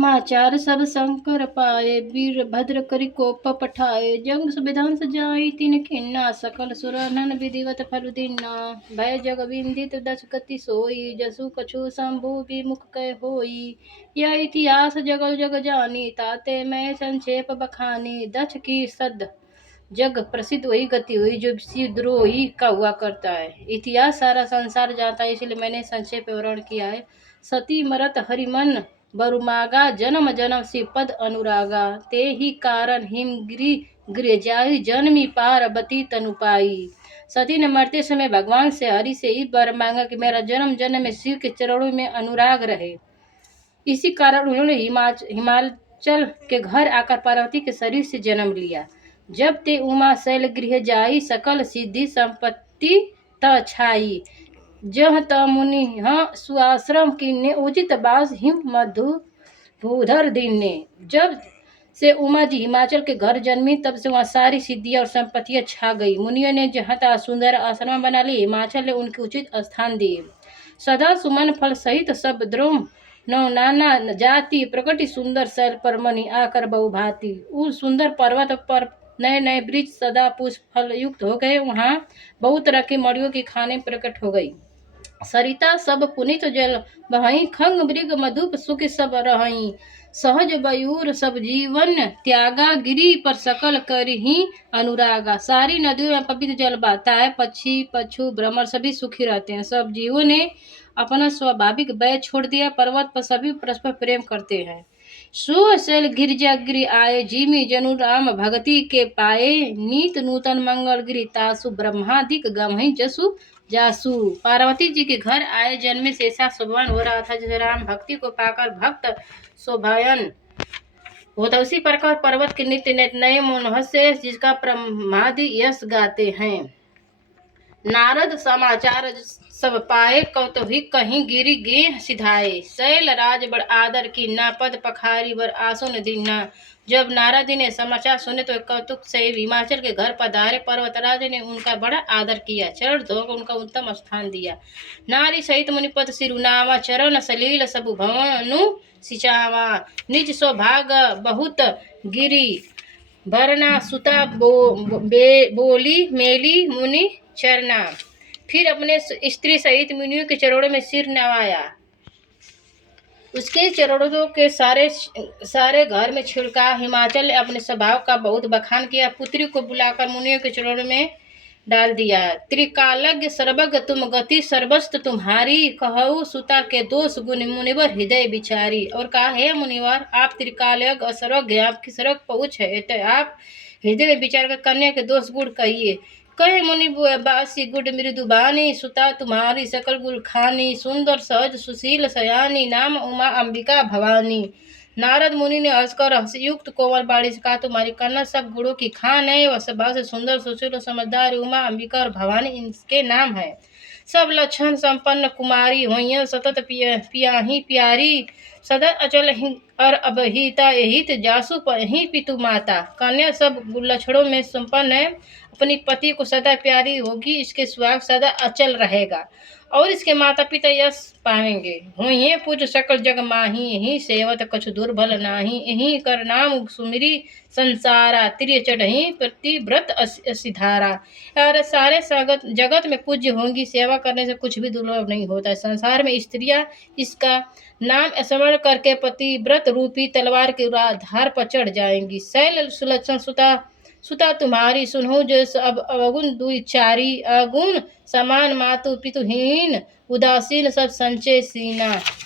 समाचार सब शंकर पाए, वीरभद्र करि कोप पठाए। जग विधान सजाई तिन खिन्ना, सकल सुर नन विधिवत फल दीना। भय जग विंदित दस गति सोई, जसु कछु शंभु विमुख कह होई। यह इतिहास जग जग जानी, ताते मैं संक्षेप बखानी। दक्ष की सद जग प्रसिद्ध वही गति हुई जो विद्रोही का हुआ करता है। इतिहास सारा संसार जानता है, इसलिए मैंने संक्षेप विवरण किया है। सती मरत हरिमन बरुमागा, जन्म जन्म से पद अनुरागा। ते ही कारण हिमगिरी गिर जाई, जन्मी पार्वती तनु पाई। सती ने मरते समय भगवान से हरि से ही वर मांगा कि मेरा जन्म जन्म में शिव के चरणों में अनुराग रहे। इसी कारण उन्होंने हिमाचल के घर आकर पार्वती के शरीर से जन्म लिया। जब ते उमा शैल गृह जाई, सकल सिद्धि संपत्ति त छाई। जह त मुनि सुआश्रम कीन्ने, उचित बास हिम मधु भूधर दीन्ने। जब से उमा जी हिमाचल के घर जन्मी, तब से वहाँ सारी सिद्धियां और संपत्तियां छा गई। मुनियों ने जहाँ तहाँ सुंदर आश्रम बना लिए, हिमाचल ने उनके उचित स्थान दिए। सदा सुमन फल सहित सब द्रोम नौ नाना जाति, प्रकटी सुंदर शैल पर मनी आकर बहु भांति। उस सुंदर पर्वत पर नए नए वृक्ष सदा पुष्प फल युक्त हो गए। वहाँ बहुत तरह की मड़ियों की खाने प्रकट हो गई। सरिता सब पुनित जल बहई, खंग मृग मधुप सुख सब रहई। सहज बयूर सब जीवन त्यागा, गिरी पर सकल करही अनुरागा। सारी नदियों में पवित्र जल बहता है, पक्षी पशु भ्रमर सभी सुखी रहते हैं। सब जीवों ने अपना स्वाभाविक भय छोड़ दिया, पर्वत पर सभी परस्पर प्रेम करते हैं। सो शैल गिरिजा गिरि आए, जीमी जनु राम भगति के पाए। नीत नूतन मंगल गिरि तासु, ब्रह्मादिक गमहि जसु जासु। पार्वती जी के घर आए जन्मे से ऐसा शोभन हो रहा था जैसे राम भक्ति को पाकर भक्त शोभायन होता। उसी प्रकार पर्वत के नित्य नए मनोहर से जिसका ब्रह्मादि यश गाते हैं। नारद समाचार सब पाए, कौतुही कहीं गिरी गे सिधाए। शैल राज बड़ आदर की, ना पद पखारी वर आसुन दीना। जब नारद जी ने समाचार सुने तो कौतुक से हिमाचल के घर पधारे। पर्वतराज ने उनका बड़ा आदर किया, चरण धोकर उनका उत्तम स्थान दिया। नारी सहित मुनिपद सिरुनावा, चरण सलील सबु भवनु सिचावा। निज सौभाग बहुत गिरी भरना, सुता बोली मेली मुनि चरना। फिर अपने स्त्री सहित मुनियों के चरणों में सिर नवाया। उसके चरणों के सारे घर में छिड़का। हिमाचल ने अपने स्वभाव का बहुत बखान किया। पुत्री को बुलाकर मुनियों के चरणों में डाल दिया। त्रिकालज्ञ सर्वज्ञ तुम गति, सर्वस्त्र तुम्हारी। कहु सुता के दोष गुण, मुनिवर हृदय विचारी। और कहा, हे मुनिवर, आप त्रिकालज्ञ और सर्वज्ञ, आपकी सर्व पहुँच है, तो आप हृदय में विचार कर कन्या के दोष गुण कहिए। कहे मुनि बासी गुड मृदुबानी, सुता तुम्हारी सकल गुण खानी। सुंदर सहज सुशील सयानी, नाम उमा अंबिका भवानी। नारद मुनि ने हंसकर हंसयुक्त कोमल बाणी से कहा, तुम्हारी कन्या सब गुणों की खान है। वह स्वभाव से सुंदर सुशील समझदार उमा अंबिका और भवानी इनके नाम है। सब लक्षण संपन्न कुमारी हुई, सतत पियाही प्यारी। सदा अचल और अबहिता हित, जासु पही पितु माता। कन्या सब लक्षणों में संपन्न है, अपनी पति को सदा प्यारी होगी, इसके सुहाग सदा अचल रहेगा और इसके माता पिता यश पाएंगे। हुई पूज सकल जग माही, यही सेवत कछु दुर्बल नाही। यही कर नाम सुमिरी संसारा, त्रिय चढ़ही प्रतिव्रत सिधारा। और सारे जगत में पूज्य होंगी, सेवा करने से कुछ भी दुर्लभ नहीं होता है। संसार में स्त्रियां इसका नाम स्मरण करके पतिव्रत रूपी तलवार के आधार पर चढ़ जाएंगी। शैल सुलक्षण सुता तुम्हारी, सुनहु जो अब अवगुण दुचारी। अगुण समान मातु पितुहीन, उदासीन सब संचय सीना।